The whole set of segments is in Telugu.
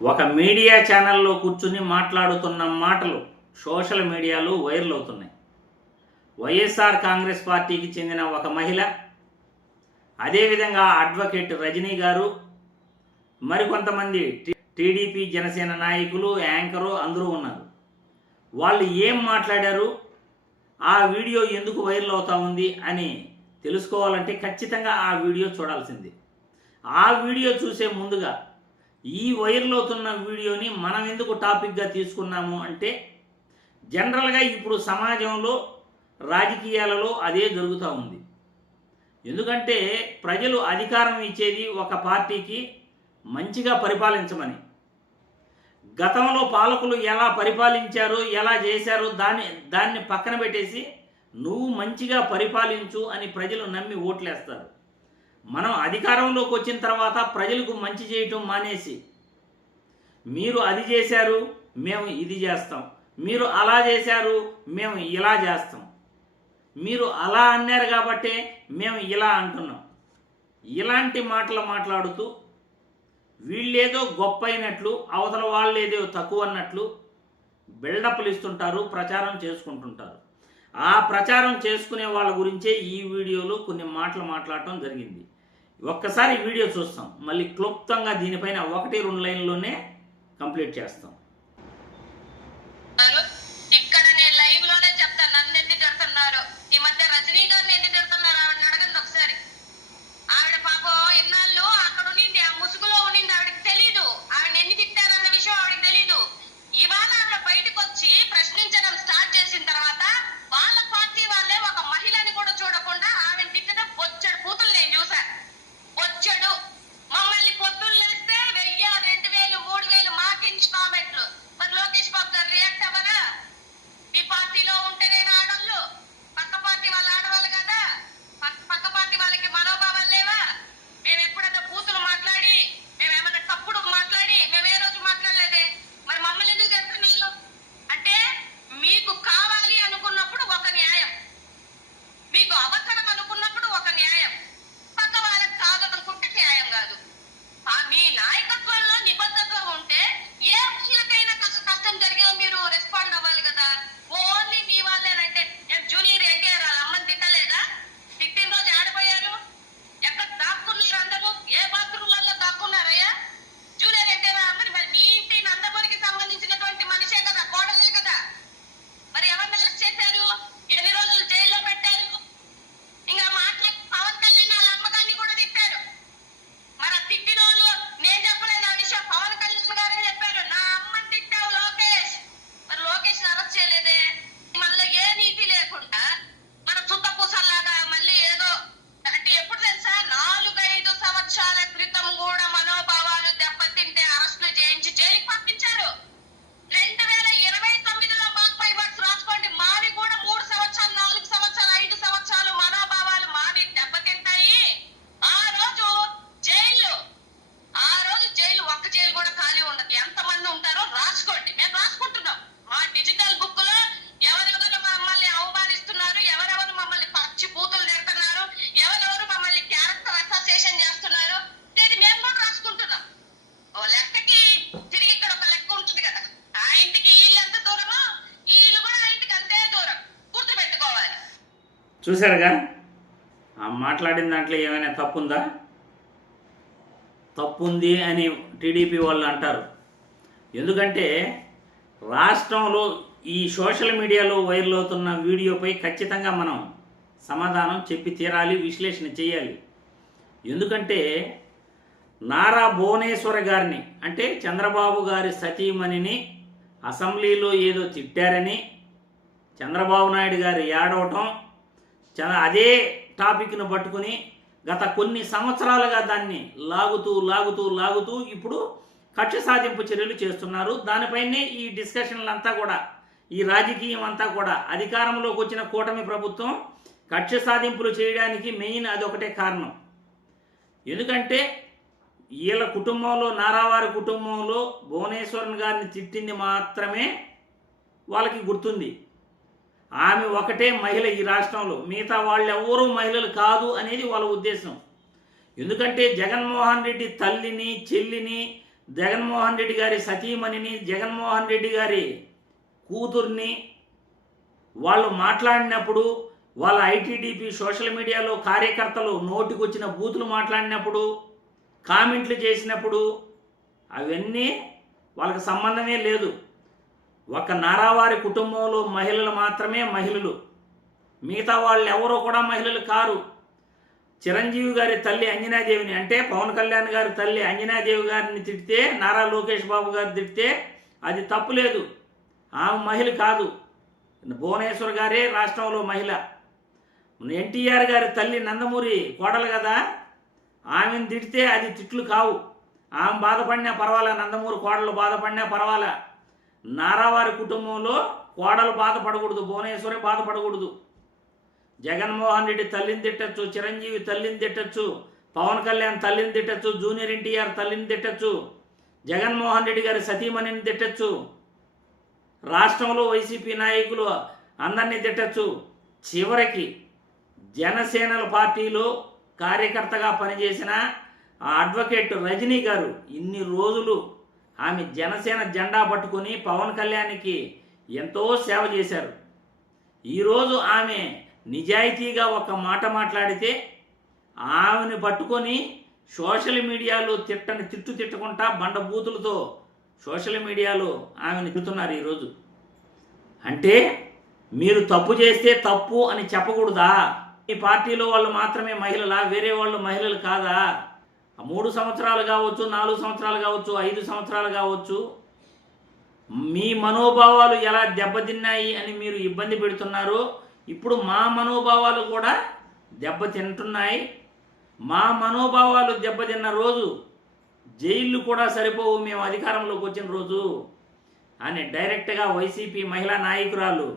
ఒక మీడియా ఛానల్లో కూర్చుని మాట్లాడుతున్న మాటలు సోషల్ మీడియాలో వైరల్ అవుతున్నాయి. వైఎస్ఆర్ కాంగ్రెస్ పార్టీకి చెందిన ఒక మహిళ, అదేవిధంగా అడ్వకేట్ రజనీ గారు, మరికొంతమంది టీడీపీ జనసేన నాయకులు, యాంకరు అందరూ ఉన్నారు. వాళ్ళు ఏం మాట్లాడారు, ఆ వీడియో ఎందుకు వైరల్ అవుతా ఉంది అని తెలుసుకోవాలంటే ఖచ్చితంగా ఆ వీడియో చూడాల్సింది. ఆ వీడియో చూసే ముందుగా ఈ వైరల్ అవుతున్న వీడియోని మనం ఎందుకు టాపిక్గా తీసుకున్నాము అంటే, జనరల్గా ఇప్పుడు సమాజంలో రాజకీయాలలో అదే జరుగుతూ ఉంది. ఎందుకంటే ప్రజలు అధికారం ఇచ్చేది ఒక పార్టీకి మంచిగా పరిపాలించమని. గతంలో పాలకులు ఎలా పరిపాలించారో, ఎలా చేశారో దాన్ని పక్కన పెట్టేసి నువ్వు మంచిగా పరిపాలించు అని ప్రజలు నమ్మి ఓట్లేస్తారు. మనం అధికారంలోకి వచ్చిన తర్వాత ప్రజలకు మంచి చేయటం మానేసి, మీరు అది చేశారు మేము ఇది చేస్తాం, మీరు అలా చేశారు మేము ఇలా చేస్తాం, మీరు అలా అన్నారు కాబట్టి మేము ఇలా అంటున్నాం, ఇలాంటి మాటలు మాట్లాడుతూ వీళ్ళేదో గొప్ప అయినట్లు, అవతల వాళ్ళు ఏదో తక్కువ అన్నట్లు బిల్డప్లు ఇస్తుంటారు, ప్రచారం చేసుకుంటుంటారు. ఆ ప్రచారం చేసుకునే వాళ్ళ గురించే ఈ వీడియోలో కొన్ని మాటలు మాట్లాడటం జరిగింది. ఒక్కసారి వీడియో చూస్తాం, మళ్ళీ క్లుప్తంగా దీనిపైన 1-2 లైన్లోనే కంప్లీట్ చేస్తాం. ఇక్కడ నేను లైవ్ లోనే చెప్తాను, నన్ను ఎందుకు తిడుతున్నారు, ఈ మధ్య రజనీ గారిని ఎందుకు తిడుతున్నారు ఆవిడని అడగండి ఒకసారి. ఆవిడ పాపం ఎన్నాళ్ళు అక్కడ ఉండింది, ఆ ముసుగులో ఉండింది, ఆవిడకి తెలీదు ఆవిడ ఎన్ని తిట్టారన్న విషయం ఆవిడకి తెలీదు. ఇవాళ ఆవిడ బయటకు వచ్చి ప్రశ్నించడం స్టార్ట్ చేసిన తర్వాత వాళ్ళ పార్టీ వాళ్ళే ఒక మహిళని కూడా చూడకుండా ఆవిడ తిట్టడం బొచ్చడు కూతులు నేను చూసా. బొచ్చడు మమ్మల్ని పొద్దున్న లేస్తే 1000, 2000, 3000 మాకించి కామెంట్లు. మరి లోకేష్ బాబు గారు రియాక్ట్ అవ్వరా? మీ పార్టీలో ఉంటేనే ఆడవాళ్ళు, పక్క పార్టీ వాళ్ళ ఆడవాళ్ళు కదా, పక్క పార్టీ వాళ్ళకి మనోభావాలు లేవా? మేము ఎప్పుడైనా బూతులు మాట్లాడి, మేమేమన్నా తప్పుడు మాట్లాడి మేము ఏ రోజు మాట్లాడలేదే. మరి మమ్మల్ని ఎందుకు చేస్తున్నారు అంటే, మీకు కావాలి అనుకున్నప్పుడు ఒక న్యాయం, మీకు అవసరం అనుకున్నప్పుడు ఒక న్యాయం, పక్క వాళ్ళకి కాదనుకుంటే న్యాయం కాదు. మీ నాయకత్వంలో నిబద్ధత ఉంటే ఏ విషయాలకైనా కష్టం జరిగే మీరు రెస్పాండ్ అవ్వాలి కదా. ఓన్లీ మీ వాళ్ళేనంటే, జూనియర్ ఎన్టీఆర్ వాళ్ళ అమ్మని తిట్టలేదా? తిట్టిన రోజు ఆడిపోయారు, ఎక్కడ దాక్కున్నారు అందరూ, ఏ బాత్రూమ్లలో దాక్కున్నారయ్యా జూనియర్ ఎన్టీఆర్ అమ్మని? మరి మీ ఇంటి నందమూరికి సంబంధించినటువంటి మనిషే కదా, కోడలే కదా. మరి ఎవరిని అరెస్ట్ చేశారు, ఎన్ని రోజులు జైల్లో పెట్టారు? ఇంకా మాట్లాడి పవన్ కళ్యాణ్ వాళ్ళ అమ్మగారిని కూడా తిట్టారు. మరి ఆ తిట్టిన వాళ్ళు నేను చెప్పలేదు, ఆ విషయం పవన్ కళ్యాణ్ గారే చెప్పారు. నా అమ్మని తిట్టావు లోకేష్, మరి లోకేష్ అరెస్ట్ చేయలేదే. మళ్ళీ ఏ నీతి లేకుండా మన చుట్ట పూసల్లాగా మళ్ళీ ఏదో అంటే, ఎప్పుడు తెలుసా, 4-5 సంవత్సరాల క్రితం కూడా మనోభావాలు దెబ్బతింటే అరెస్టులు చేయించి జైలుకి పంపించారు. 2029లో మాపై వర్డ్స్ రాసుకోండి, మావి కూడా 3 సంవత్సరాలు, 4 సంవత్సరాలు, 5 సంవత్సరాలు మనోభావాలు మావి దెబ్బతింటాయి. ఆ రోజు జైలు ఒక్క జైలు కూడా ఖాళీ ఉండదు. ఎంతమంది ఉంటారో రాసుకోండి, మేము రాసుకుంటున్నాం. మా డిజిటల్ బుక్ లో ఎవరెవరు మమ్మల్ని అవమానిస్తున్నారు, ఎవరెవరు మమ్మల్ని పచ్చి బూతులు తిడుతున్నారు, ఎవరెవరు మమ్మల్ని క్యారెక్టర్ అసోసియేషన్ చేస్తున్నారు, ఇది మేము కూడా రాసుకుంటున్నాం. ఓ లెక్కకి తిరిగి ఇక్కడ ఒక లెక్క ఉంటుంది కదా, ఆ ఇంటికి వీళ్ళు ఎంత దూరమో ఈ ఇల్లు కూడా ఆ ఇంటికి అంతే దూరం, గుర్తు పెట్టుకోవాలి. చూశారుగా, ఆ మాట్లాడిన దాంట్లో ఏమైనా తప్పుందా? తప్పుంది అని టీడీపీ వాళ్ళు అంటారు. ఎందుకంటే రాష్ట్రంలో ఈ సోషల్ మీడియాలో వైరల్ అవుతున్న వీడియోపై ఖచ్చితంగా మనం సమాధానం చెప్పి తీరాలి, విశ్లేషణ చేయాలి. ఎందుకంటే నారా భువనేశ్వర్ గారిని, అంటే చంద్రబాబు గారి సతీమణిని అసెంబ్లీలో ఏదో తిట్టారని చంద్రబాబు నాయుడు గారు ఏడవటం, అదే టాపిక్ను పట్టుకుని గత కొన్ని సంవత్సరాలుగా దాన్ని లాగుతూ ఇప్పుడు కక్ష సాధింపు చర్యలు చేస్తున్నారు. దానిపైనే ఈ డిస్కషన్లంతా కూడా, ఈ రాజకీయం అంతా కూడా అధికారంలోకి వచ్చిన కూటమి ప్రభుత్వం కక్ష సాధింపులు చేయడానికి మెయిన్ అదొకటే కారణం. ఎందుకంటే వీళ్ళ కుటుంబంలో, నారావారి కుటుంబంలో భువనేశ్వరన్ గారిని తిట్టింది మాత్రమే వాళ్ళకి గుర్తుంది. ఆమె ఒకటే మహిళ ఈ రాష్ట్రంలో, మిగతా వాళ్ళు ఎవరూ మహిళలు కాదు అనేది వాళ్ళ ఉద్దేశం. ఎందుకంటే జగన్మోహన్ రెడ్డి తల్లిని, చెల్లిని జగన్మోహన్ రెడ్డి గారి సతీమణిని, జగన్మోహన్ రెడ్డి గారి కూతుర్ని వాళ్ళు మాట్లాడినప్పుడు, వాళ్ళ ఐటీడీపీ సోషల్ మీడియాలో కార్యకర్తలు నోటికొచ్చిన బూతులు మాట్లాడినప్పుడు, కామెంట్లు చేసినప్పుడు అవన్నీ వాళ్ళకి సంబంధమే లేదు. ఒక నారావారి కుటుంబంలో మహిళలు మాత్రమే మహిళలు, మిగతా వాళ్ళు ఎవరో కూడా మహిళలు కారు. చిరంజీవి గారి తల్లి అంజనాదేవిని, అంటే పవన్ కళ్యాణ్ గారి తల్లి అంజనాదేవి గారిని తిడితే, నారా లోకేష్ బాబు గారు తిడితే అది తప్పులేదు, ఆమె మహిళ కాదు. భువనేశ్వర్ గారే రాష్ట్రంలో మహిళ. ఎన్టీఆర్ గారి తల్లి నందమూరి కోడలు కదా, ఆమెను తిడితే అది తిట్లు కావు. ఆమె బాధపడినా పర్వాలా, నందమూరి కోడలు బాధపడినా పర్వాలా. నారావారి కుటుంబంలో కోడలు బాధపడకూడదు, భువనేశ్వరే బాధపడకూడదు. జగన్మోహన్ రెడ్డి తల్లిని తిట్టచ్చు, చిరంజీవి తల్లిని తిట్టచ్చు, పవన్ కళ్యాణ్ తల్లిని తిట్టచ్చు, జూనియర్ ఎన్టీఆర్ తల్లిని తిట్టచ్చు, జగన్మోహన్ రెడ్డి గారి సతీమణిని తిట్టచ్చు, రాష్ట్రంలో వైసీపీ నాయకులు అందరినీ తిట్టచ్చు. చివరికి జనసేనల పార్టీలో కార్యకర్తగా పనిచేసిన ఆ అడ్వకేట్ రజనీ గారు ఇన్ని రోజులు ఆమె జనసేన జెండా పట్టుకుని పవన్ కళ్యాణ్కి ఎంతో సేవ చేశారు. ఈరోజు ఆమె నిజాయితీగా ఒక మాట మాట్లాడితే ఆమెను పట్టుకొని సోషల్ మీడియాలో తిట్టుకుంటా బండబూతులతో సోషల్ మీడియాలో ఆమెను తిడుతున్నారు ఈరోజు. అంటే మీరు తప్పు చేస్తే తప్పు అని చెప్పకూడదా? ఈ పార్టీలో వాళ్ళు మాత్రమే మహిళలా, వేరే వాళ్ళు మహిళలు కాదా? 3 సంవత్సరాలు కావచ్చు, 4 సంవత్సరాలు కావచ్చు, 5 సంవత్సరాలు కావచ్చు, మీ మనోభావాలు ఎలా దెబ్బతిన్నాయి అని మీరు ఇబ్బంది పెడుతున్నారు. ఇప్పుడు మా మనోభావాలు కూడా దెబ్బతింటున్నాయి. మా మనోభావాలు దెబ్బతిన్న రోజు జైళ్ళు కూడా సరిపోవు మేము అధికారంలోకి వచ్చిన రోజు అని డైరెక్ట్గా వైసీపీ మహిళా నాయకురాలు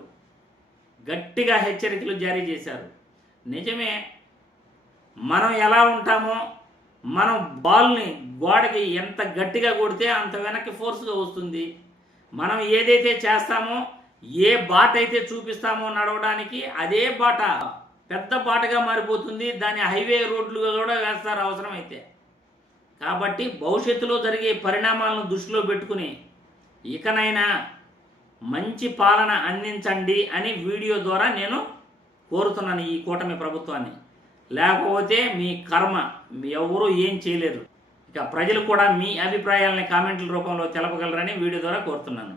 గట్టిగా హెచ్చరికలు జారీ చేశారు. నిజమే, మనం ఎలా ఉంటామో, మనం బాల్ని గోడకి ఎంత గట్టిగా కొడితే అంత వెనక్కి ఫోర్స్గా వస్తుంది. మనం ఏదైతే చేస్తామో, ఏ బాట అయితే చూపిస్తామో నడవడానికి, అదే బాట పెద్ద బాటగా మారిపోతుంది. దాని హైవే రోడ్లుగా కూడా వేస్తారు అవసరమైతే. కాబట్టి భవిష్యత్తులో జరిగే పరిణామాలను దృష్టిలో పెట్టుకుని ఇకనైనా మంచి పాలన అందించండి అని వీడియో ద్వారా నేను కోరుతున్నాను ఈ కూటమి ప్రభుత్వాన్ని. లేకపోతే మీ కర్మ, ఎవరూ ఏం చేయలేరు. ఇక ప్రజలు కూడా మీ అభిప్రాయాలని కామెంట్ల రూపంలో తెలపగలరని వీడియో ద్వారా కోరుతున్నాను.